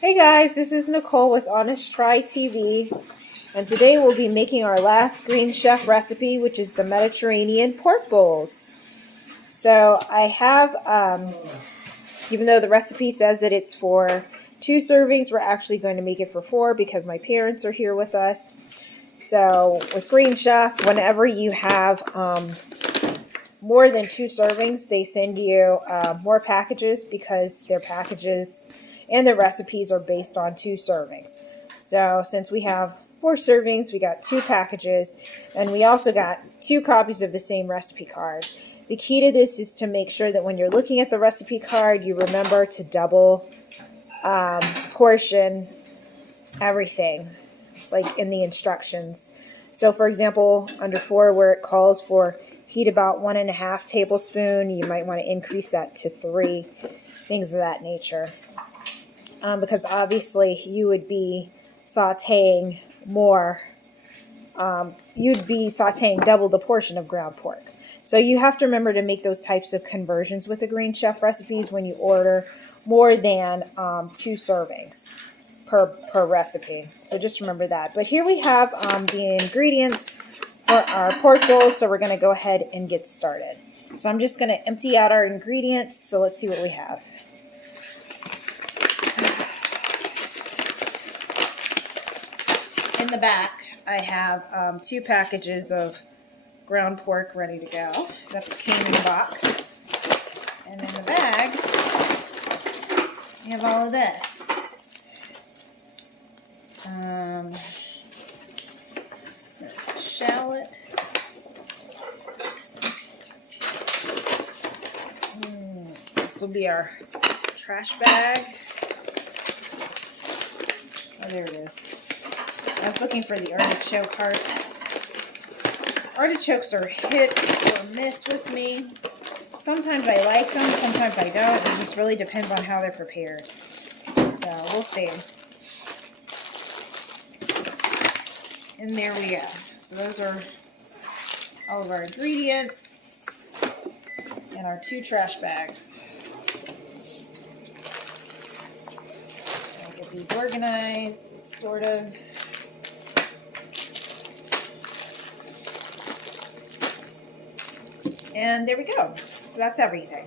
Hey guys, this is Nicole with Honest Try TV, and today we'll be making our last Green Chef recipe, which is the Mediterranean pork bowls. So I have, even though the recipe says that it's for 2 servings, we're actually going to make it for 4 because my parents are here with us. So with Green Chef, whenever you have more than 2 servings, they send you more packages because their packages and the recipes are based on 2 servings. So since we have 4 servings, we got 2 packages, and we also got 2 copies of the same recipe card. The key to this is to make sure that when you're looking at the recipe card, you remember to double portion everything, like in the instructions. So for example, under 4 where it calls for heat about 1.5 tablespoons, you might want to increase that to 3, things of that nature. Because obviously you would be sauteing more. You'd be sauteing double the portion of ground pork. So you have to remember to make those types of conversions with the Green Chef recipes when you order more than 2 servings per recipe. So just remember that. But here we have the ingredients for our pork bowls. So we're going to go ahead and get started. So I'm just going to empty out our ingredients. So let's see what we have. In the back, I have 2 packages of ground pork ready to go. That came in the box. And in the bags, we have all of this. Says shallot. This will be our trash bag. Oh, there it is. I was looking for the artichoke hearts. Artichokes are hit or miss with me. Sometimes I like them, sometimes I don't. It just really depends on how they're prepared. So we'll see. And there we go. So those are all of our ingredients and our 2 trash bags. I'll get these organized, sort of. And there we go. So that's everything.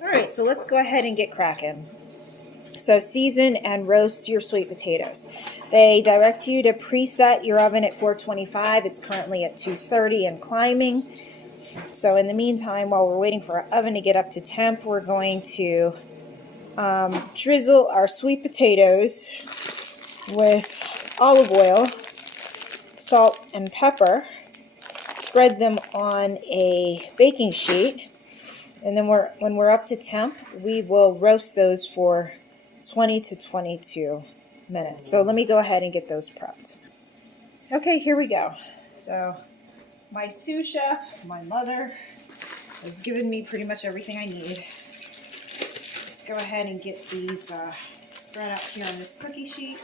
All right, so let's go ahead and get cracking. So season and roast your sweet potatoes. They direct you to preset your oven at 425. It's currently at 230 and climbing. So in the meantime, while we're waiting for our oven to get up to temp, we're going to drizzle our sweet potatoes with olive oil, salt, and pepper. Spread them on a baking sheet, and then when we're up to temp, we will roast those for 20 to 22 minutes. So let me go ahead and get those prepped. Okay, here we go. So my sous chef, my mother, has given me pretty much everything I need. Let's go ahead and get these spread out here on this cookie sheet.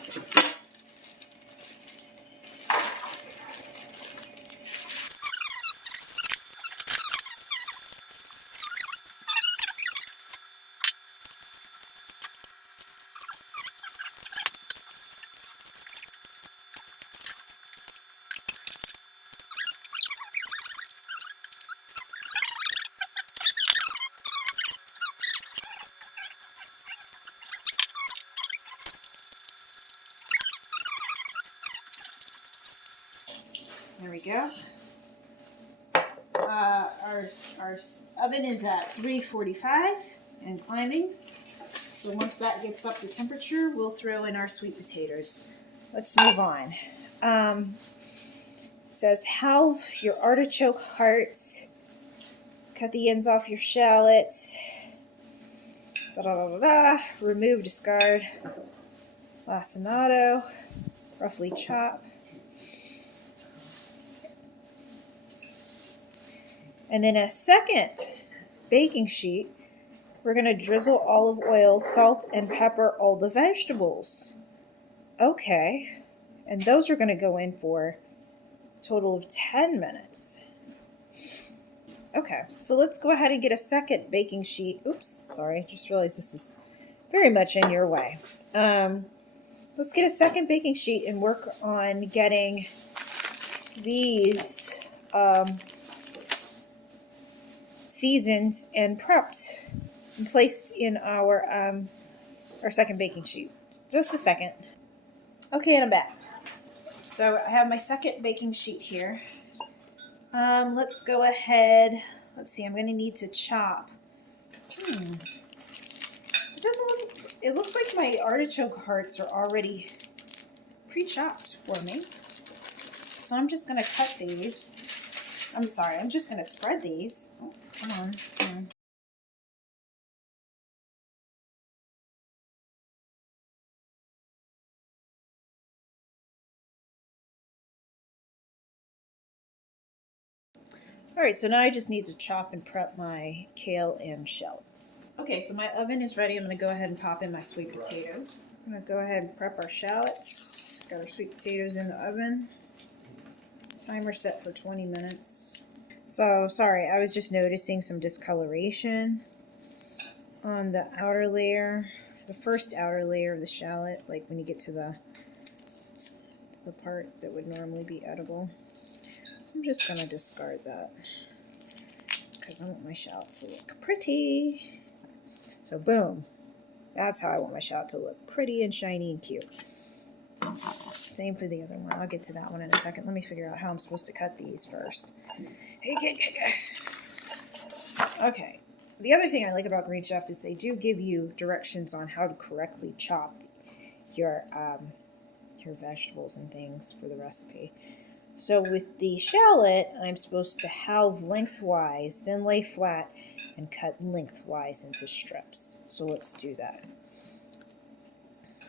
There we go. Our oven is at 345 and climbing. So once that gets up to temperature, we'll throw in our sweet potatoes. Let's move on. It says halve your artichoke hearts. Cut the ends off your shallots. Remove, discard. Lacinato. Roughly chop. And then a second baking sheet, we're going to drizzle olive oil, salt, and pepper all the vegetables. Okay. And those are going to go in for a total of 10 minutes. Okay, so let's go ahead and get a second baking sheet. Oops, sorry, just realized this is very much in your way. Let's get a second baking sheet and work on getting these seasoned and prepped and placed in our second baking sheet. Just a second. Okay, and I'm back. So I have my second baking sheet here. Let's go ahead. Let's see, I'm going to need to chop. It looks like my artichoke hearts are already pre-chopped for me. So I'm just going to cut these. I'm sorry, I'm just going to spread these. Oh, come on. Alright, so now I just need to chop and prep my kale and shallots. Okay, so my oven is ready. I'm going to go ahead and pop in my sweet potatoes. I'm going to go ahead and prep our shallots. Got our sweet potatoes in the oven. Timer set for 20 minutes. So, sorry, I was just noticing some discoloration on the outer layer, the first outer layer of the shallot, like when you get to the part that would normally be edible. I'm just going to discard that because I want my shallot to look pretty. So boom, that's how I want my shallot to look, pretty and shiny and cute. Same for the other one. I'll get to that one in a second. Let me figure out how I'm supposed to cut these first. Okay, the other thing I like about Green Chef is they do give you directions on how to correctly chop your vegetables and things for the recipe. So with the shallot, I'm supposed to halve lengthwise, then lay flat, and cut lengthwise into strips. So let's do that.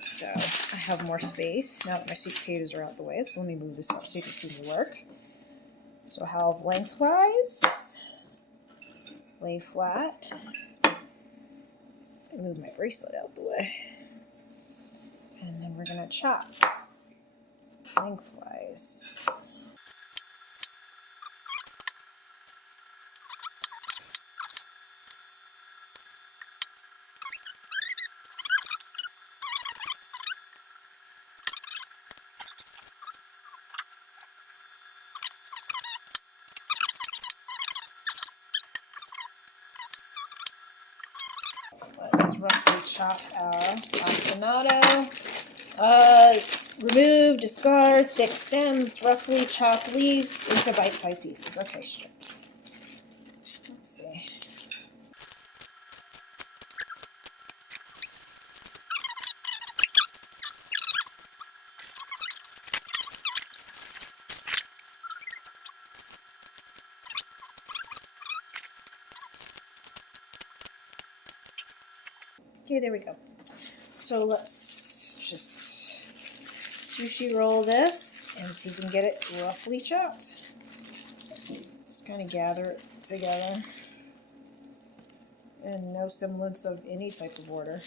So I have more space now that my sweet potatoes are out the way. So let me move this up so you can see the work. So halve lengthwise, lay flat, and move my bracelet out the way. And then we're going to chop lengthwise. Let's roughly chop our pastinato. Remove, discard thick stems, roughly chop leaves into bite-sized pieces. Okay, sure. Let's see. Okay, there we go. So let's just sushi roll this and see if we can get it roughly chopped. Just kind of gather it together. And no semblance of any type of order.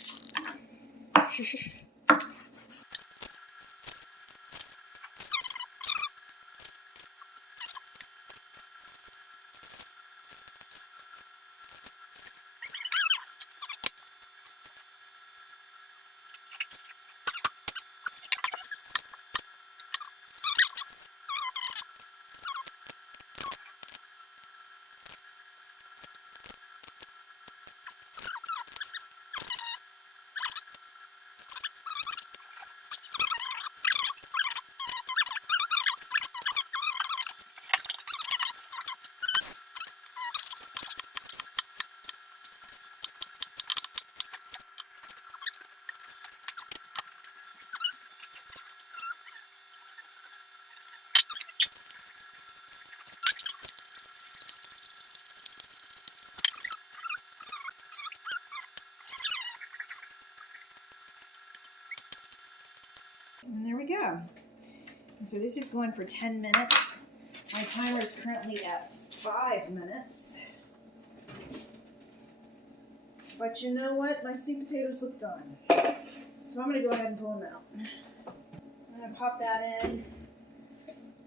And there we go. And so this is going for 10 minutes. My timer is currently at 5 minutes. But you know what? My sweet potatoes look done. So I'm going to go ahead and pull them out. I'm going to pop that in.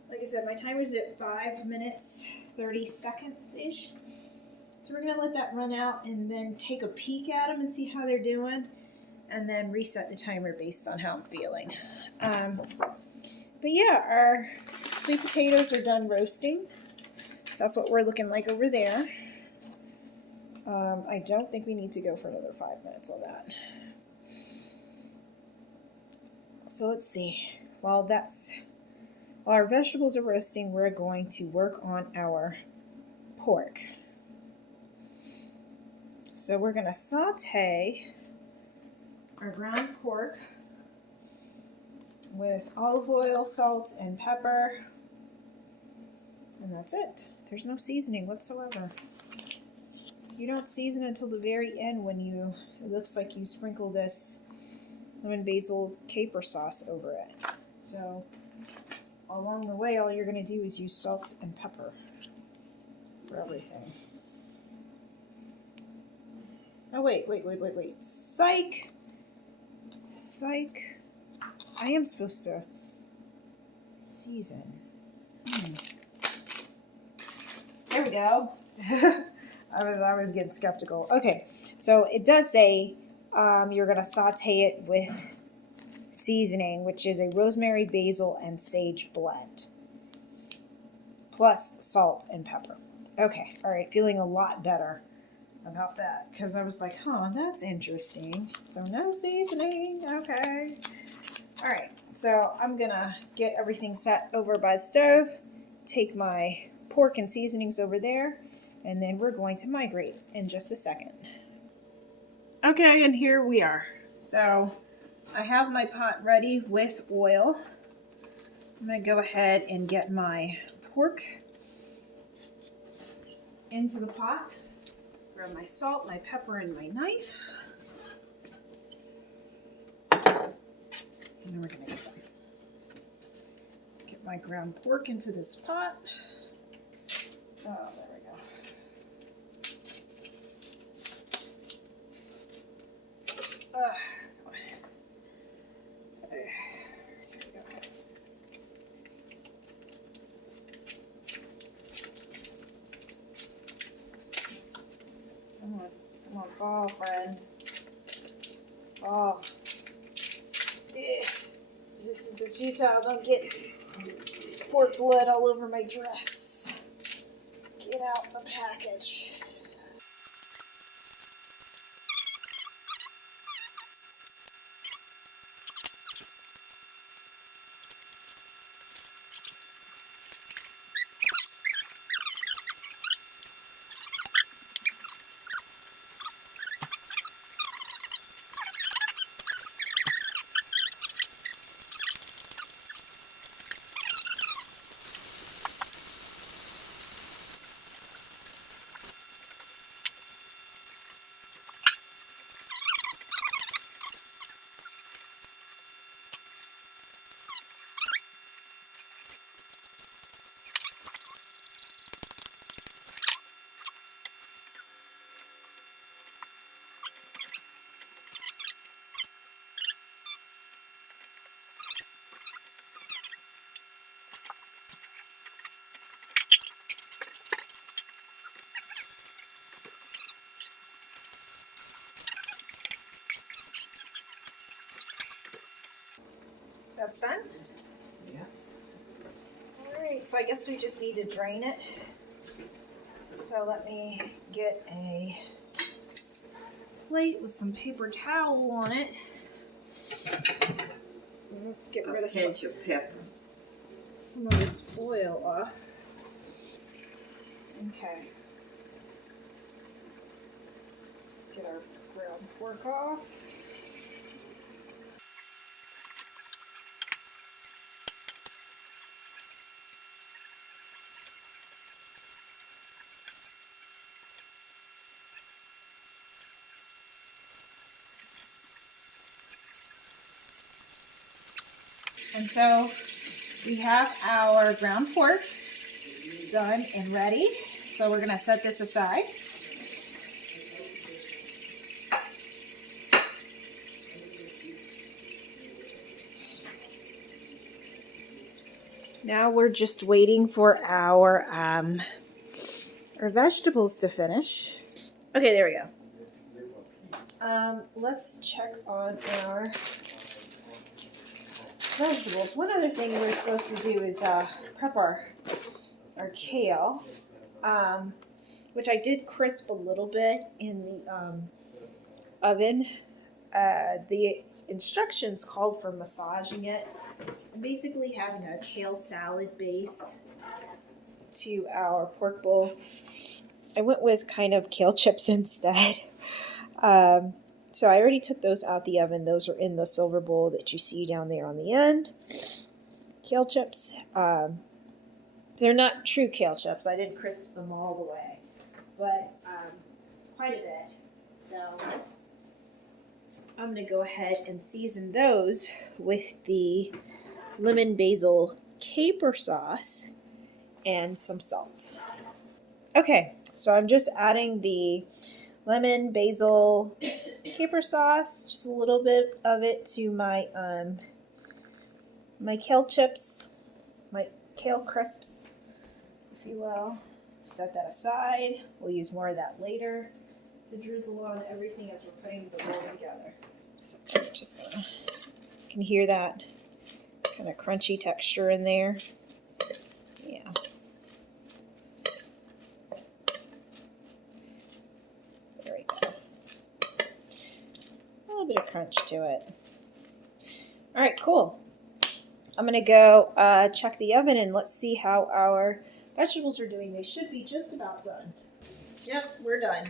Like I said, my timer's at 5 minutes, 30 seconds-ish. So we're going to let that run out and then take a peek at them and see how they're doing. and then reset the timer based on how I'm feeling. But yeah, our sweet potatoes are done roasting. So that's what we're looking like over there. I don't think we need to go for another 5 minutes on that. So let's see. While our vegetables are roasting, we're going to work on our pork. So we're going to saute our ground pork with olive oil, salt, and pepper. And that's it. There's no seasoning whatsoever. You don't season until the very end when it looks like you sprinkle this lemon basil caper sauce over it. So along the way, all you're going to do is use salt and pepper for everything. Oh, wait. Psych. I am supposed to season. There we go. I was getting skeptical. Okay, so it does say you're going to saute it with seasoning, which is a rosemary, basil, and sage blend, plus salt and pepper. Okay, all right, feeling a lot better about that, because I was like, that's interesting. So no seasoning, okay. All right, so I'm going to get everything set over by the stove, take my pork and seasonings over there, and then we're going to migrate in just a second. Okay, and here we are. So I have my pot ready with oil. I'm going to go ahead and get my pork into the pot. Grab my salt, my pepper, and my knife. And then we're going to get my ground pork into this pot. Oh, there we go. Come on. There we go. Come on, fall, friend. Fall. Resistance is futile. Don't get pork blood all over my dress. Get out the package. That's done? Yeah. Alright, so I guess we just need to drain it. So let me get a plate with some paper towel on it. Let's get rid of pinch of pepper. some of this oil off. Okay. Let's get our ground pork off. And so we have our ground pork done and ready. So we're going to set this aside. Now we're just waiting for our vegetables to finish. Okay, there we go. Let's check on our vegetables. One other thing we're supposed to do is prep our kale, which I did crisp a little bit in the oven. The instructions called for massaging it and basically having a kale salad base to our pork bowl. I went with kind of kale chips instead. So I already took those out the oven. Those are in the silver bowl that you see down there on the end. Kale chips. They're not true kale chips. I didn't crisp them all the way, but quite a bit. So I'm going to go ahead and season those with the lemon basil caper sauce and some salt. Okay, so I'm just adding the lemon basil caper sauce, just a little bit of it to my my kale chips, my kale crisps, if you will. Set that aside. We'll use more of that later to drizzle on everything as we're putting the bowl together. So I'm just gonna, you can hear that kind of crunchy texture in there. Yeah. There we go. A little bit of crunch to it. All right, cool. I'm gonna go check the oven and let's see how our vegetables are doing. They should be just about done. Yep, we're done.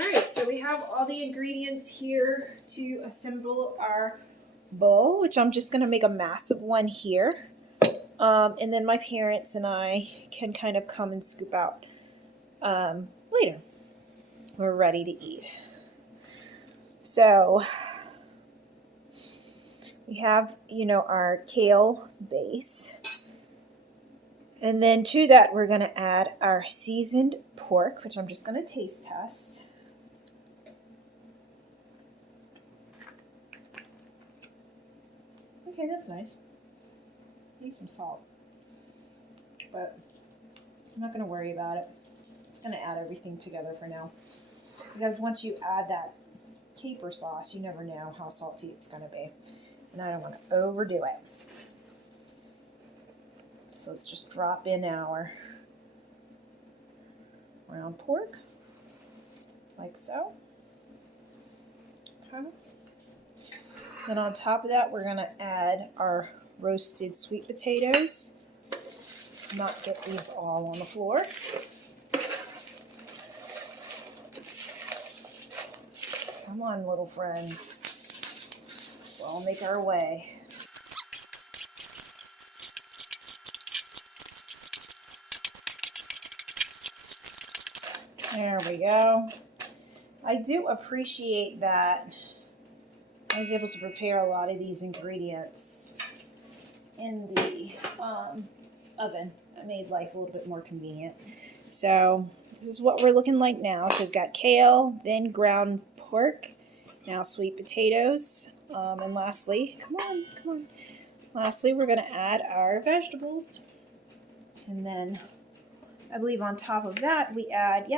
Alright, so we have all the ingredients here to assemble our bowl, which I'm just going to make a massive one here. And then my parents and I can kind of come and scoop out later. We're ready to eat. So we have, our kale base. And then to that, we're going to add our seasoned pork, which I'm just going to taste test. Okay, that's nice. Need some salt. But I'm not going to worry about it. It's going to add everything together for now. Because once you add that caper sauce, you never know how salty it's going to be. And I don't want to overdo it. So let's just drop in our ground pork, like so. Okay. Then on top of that, we're going to add our roasted sweet potatoes. Not get these all on the floor. Come on, little friends. Let's all make our way. There we go. I do appreciate that I was able to prepare a lot of these ingredients in the oven. That made life a little bit more convenient. So this is what we're looking like now. So we've got kale, then ground pork, now sweet potatoes, and lastly, come on. Lastly, we're going to add our vegetables. And then I believe on top of that, we add,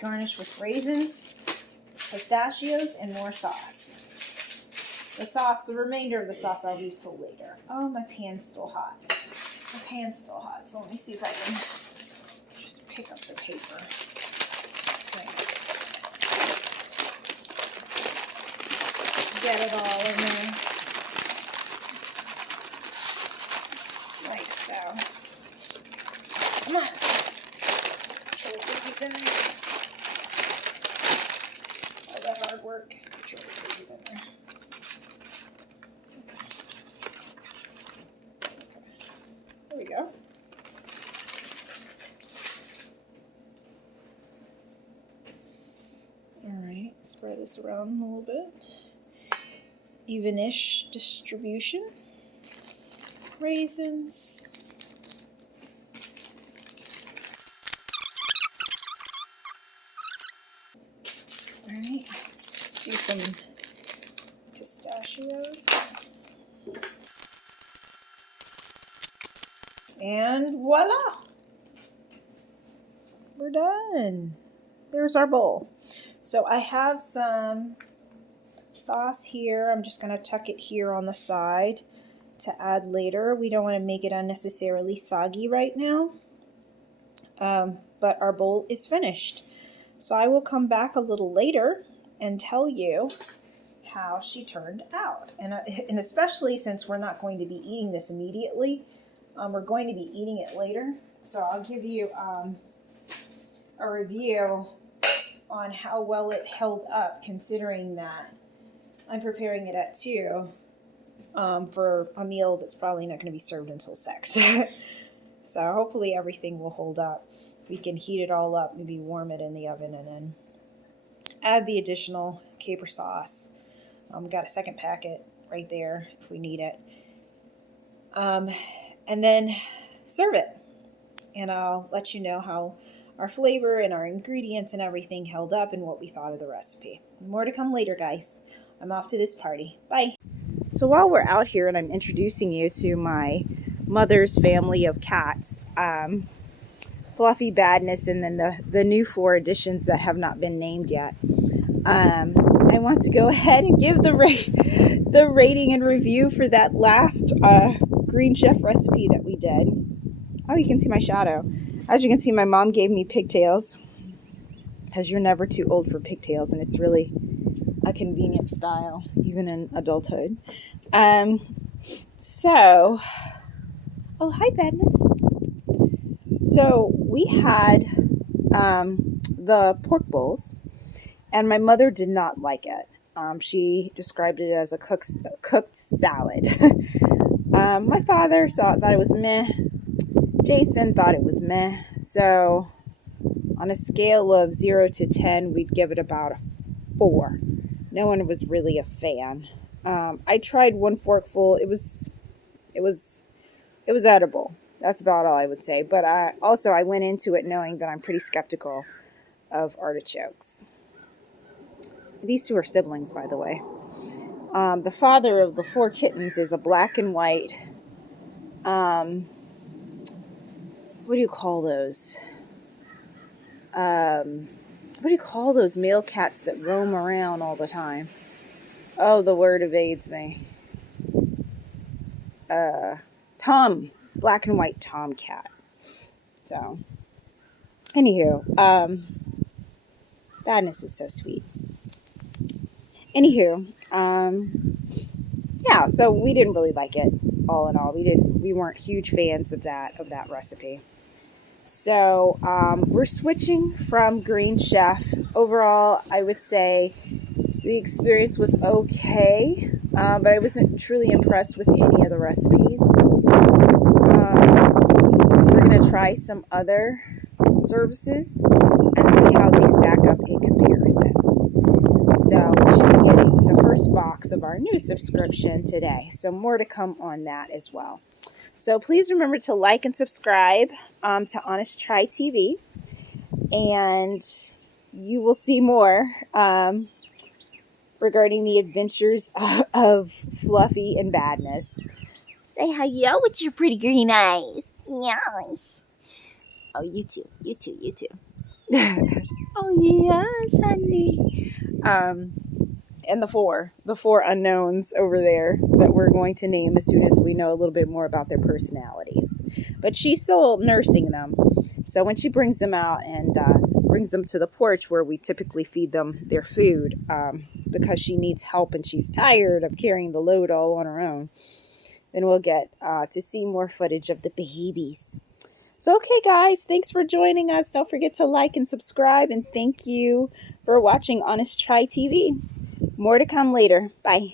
garnish with raisins, pistachios, and more sauce. The remainder of the sauce I'll leave till later. Oh, my pan's still hot. So let me see if I can just pick up the paper. Okay. Get it all in there. Like so. Come on. Put your cookies in there. All that hard work. Put your cookies in there. There we go. Alright, spread this around a little bit. Even-ish distribution. Raisins. Alright, let's do some pistachios. And voila! We're done. there's our bowl. So I have some sauce here. I'm just going to tuck it here on the side to add later. We don't want to make it unnecessarily soggy right now. But our bowl is finished. So I will come back a little later and tell you how she turned out. And especially since we're not going to be eating this immediately, we're going to be eating it later. So I'll give you a review on how well it held up, considering that I'm preparing it at 2 for a meal that's probably not going to be served until 6. So hopefully everything will hold up. We can heat it all up, maybe warm it in the oven, and then add the additional caper sauce. Got a second packet right there if we need it. And then serve it. And I'll let you know how our flavor and our ingredients and everything held up and what we thought of the recipe. More to come later, guys. I'm off to this party. Bye. So while we're out here and I'm introducing you to my mother's family of cats, Fluffy, Badness, and then the new 4 additions that have not been named yet, I want to go ahead and give the rating and review for that last Green Chef recipe that we did. Oh, you can see my shadow. As you can see, my mom gave me pigtails, because you're never too old for pigtails, and it's really a convenient style, even in adulthood. So, oh, hi, Badness. So we had the pork bowls, and my mother did not like it. She described it as a cooked salad. My father thought it was meh. Jason thought it was meh. So on a scale of 0 to 10, we'd give it about a 4. No one was really a fan. I tried 1 forkful. It was edible. That's about all I would say. But I went into it knowing that I'm pretty skeptical of artichokes. These 2 are siblings, by the way. The father of the 4 kittens is a black and white, what do you call those? What do you call those male cats that roam around all the time? Oh, the word evades me. Black and white tomcat. So, anywho, Badness is so sweet. Anywho, yeah, so we didn't really like it, all in all. We weren't huge fans of that recipe. So, we're switching from Green Chef. Overall, I would say the experience was okay, but I wasn't truly impressed with any of the recipes. We're going to try some other services and see how they stack up in comparison. So we should be getting the first box of our new subscription today. So more to come on that as well. So please remember to like and subscribe to Honest Try TV. And you will see more regarding the adventures of Fluffy and Badness. Say hello with your pretty green eyes. Yes. Oh, you too. Oh, yes, honey. And the four unknowns over there that we're going to name as soon as we know a little bit more about their personalities. But she's still nursing them. So when she brings them out and brings them to the porch where we typically feed them their food, because she needs help and she's tired of carrying the load all on her own, then we'll get to see more footage of the babies. So, okay, guys, thanks for joining us. Don't forget to like and subscribe, and thank you for watching Honest Try TV. More to come later. Bye.